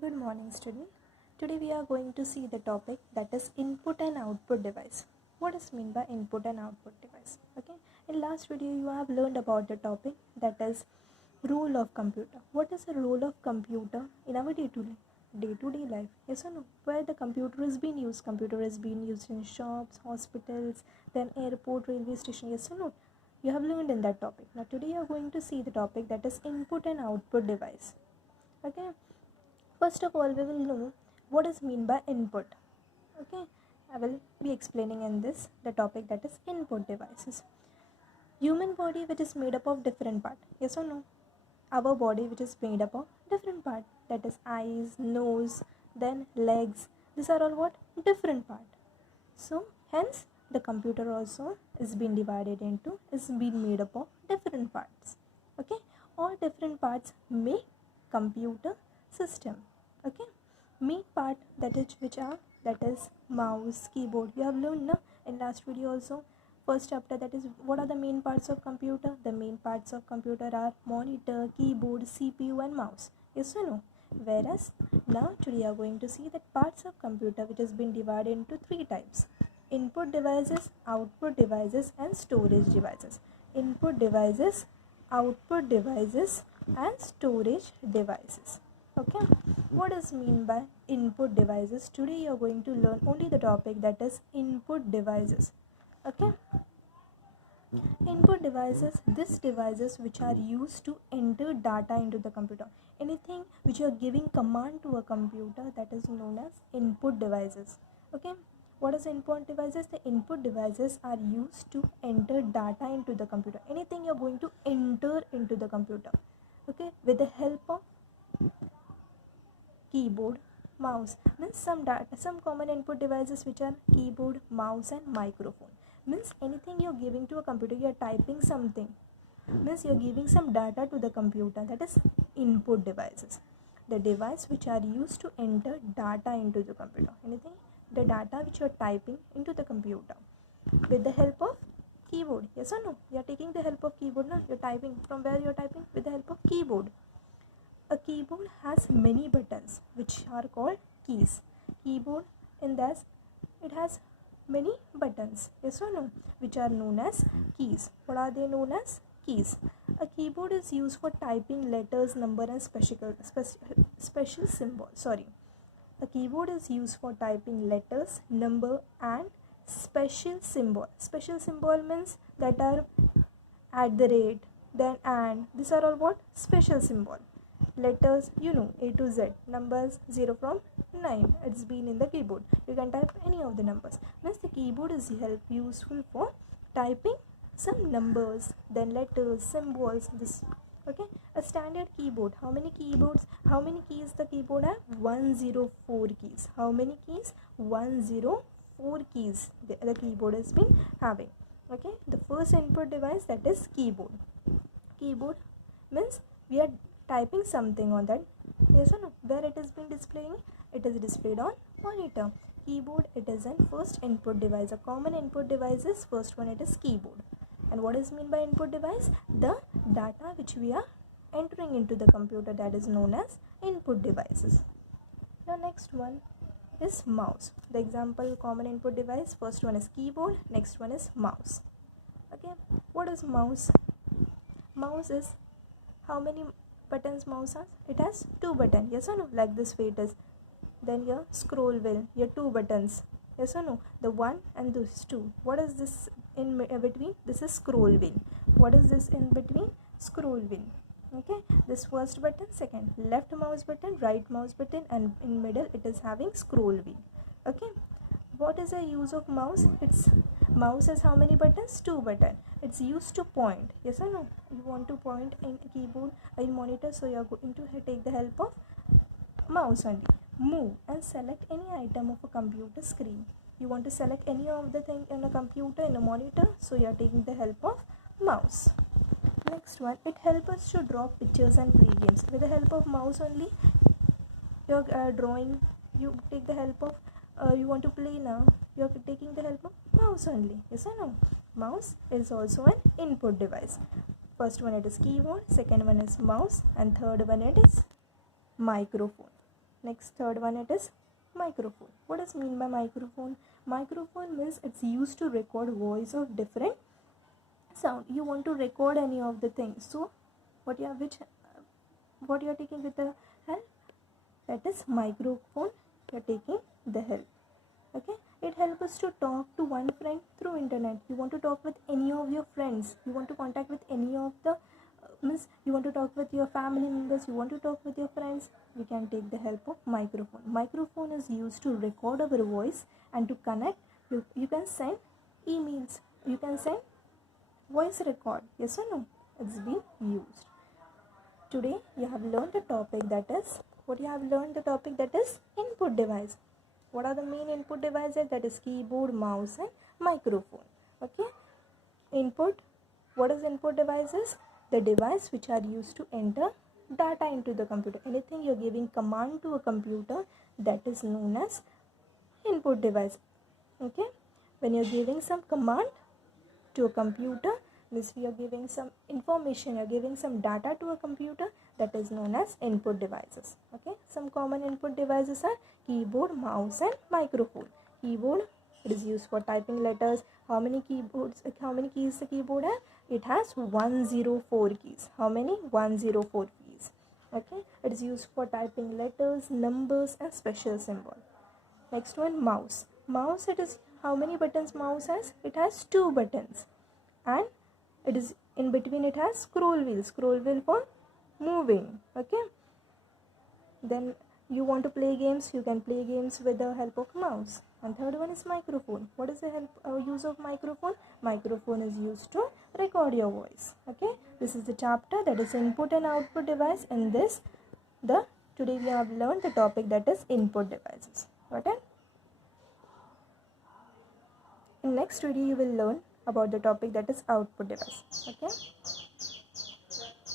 Good morning, student. Today we are going to see the topic that is input and output device. What is mean by input and output device? Okay. In last video you have learned about the topic that is role of computer. What is the role of computer in our day-to-day life? Yes or no? Where the computer is being used. Computer is being used in shops, hospitals, then airport, railway station. Yes or no? You have learned in that topic. Now today you are going to see the topic that is input and output device. Okay. First of all, we will know what is mean by input. Okay, I will be explaining in this the topic that is input devices. Human body which is made up of different part. Yes or no? Our body which is made up of different part. That is eyes, nose, then legs. These are all what? Different part. So hence the computer also is being divided into, is being made up of different parts. Okay, all different parts make computer system. Okay, main part that is mouse, keyboard. You have learned now in last video also. First chapter, that is what are the main parts of computer. The main parts of computer are monitor, keyboard, CPU and mouse. Yes or no? Whereas now today we are going to see that parts of computer which has been divided into three types: input devices, output devices and storage devices. Input devices, output devices and storage devices. Okay, what does mean by input devices? Today you are going to learn only the topic that is input devices. Okay, input devices, these devices which are used to enter data into the computer. Anything which you are giving command to a computer, that is known as input devices. Okay, what is input devices? The input devices are used to enter data into the computer. Anything you are going to enter into the computer, okay, with the help of keyboard, mouse. Means some common input devices which are keyboard, mouse and microphone. Means anything you're giving to a computer, you're typing something, means you're giving some data to the computer, that is input devices. The device which are used to enter data into the computer. Anything, the data which you're typing into the computer with the help of keyboard. Yes or no? You're taking the help of keyboard now. You're typing. From where you're typing? With the help of keyboard. A keyboard has many buttons which are called keys. Keyboard, in that it has many buttons, yes or no, which are known as keys. What are they known as? Keys. A keyboard is used for typing letters, number and special symbol. A keyboard is used for typing letters, number and special symbol. Special symbol means that are at the rate, then and. These are all what? Special symbol. Letters, you know, A to Z, numbers 0 from 9, it's been in the keyboard. You can type any of the numbers. Means the keyboard is useful for typing some numbers, then letters, symbols. This, okay. A standard keyboard, how many keys the keyboard have? 104 keys. How many keys? 104 keys the keyboard has been having. Okay, the first input device, that is keyboard. Keyboard means we are typing something on that. Yes or no? Where it is being displaying? It is displayed on monitor. Keyboard, it is a first input device. A common input device is first one, it is keyboard. And what is mean by input device? The data which we are entering into the computer, that is known as input devices. Now next one is mouse. The example common input device, first one is keyboard, next one is mouse. Okay, what is mouse? Mouse is, how many buttons mouse has? It has 2 buttons, yes or no, like this way it is. Then your scroll wheel, your 2 buttons, yes or no, the 1 and this 2. What is this in between? This is scroll wheel. What is this in between? Scroll wheel. Okay, this first button, second, left mouse button, right mouse button, and in middle it is having scroll wheel. Okay, what is the use of mouse? It's mouse has how many buttons? 2 buttons. It's used to point, yes or no? You want to point in keyboard, in monitor, so you are going to take the help of mouse only. Move and select any item of a computer screen. You want to select any of the thing in a computer, in a monitor, so you are taking the help of mouse. Next one, it helps us to draw pictures and play games. With the help of mouse only, you're drawing, you take the help of, you want to play now, you're taking the help of mouse only, yes or no? Mouse is also an input device. First one it is keyboard, second one is mouse, and third one it is microphone. Next, third one, it is microphone. What does mean by microphone? Microphone means it's used to record voice of different sound. You want to record any of the things, so what you are taking with the help, that is microphone. You are taking the help. Okay, it helps us to talk to one friend through internet. You want to talk with any of your friends, you want to contact with any of the means you want to talk with your family members, you want to talk with your friends, we can take the help of microphone. Microphone is used to record our voice and to connect. You can send emails, you can send voice record, yes or no, it's been used. Today you have learned the topic that is input device. What are the main input devices? That is keyboard, mouse and microphone. Okay, input. What is input devices? The device which are used to enter data into the computer. Anything you're giving command to a computer, that is known as input device. Okay, when you're giving some command to a computer, means you're giving some information, you're giving some data to a computer, that is known as input devices. Okay, some common input devices are keyboard, mouse and microphone. Keyboard, it is used for typing letters. How many keys the keyboard has? It has 104 keys. How many? 104 keys. Okay, it is used for typing letters, numbers and special symbol. Next one, mouse. Mouse, it is how many buttons mouse has? It has 2 buttons, and it is in between, it has scroll wheel for moving. Okay, then you want to play games, you can play games with the help of mouse. And third one is microphone. What is the use of microphone? Microphone is used to record your voice. Okay, this is the chapter, that is input and output device. In this, today we have learned the topic that is input devices. Got it? In next video you will learn about the topic that is output device. Okay.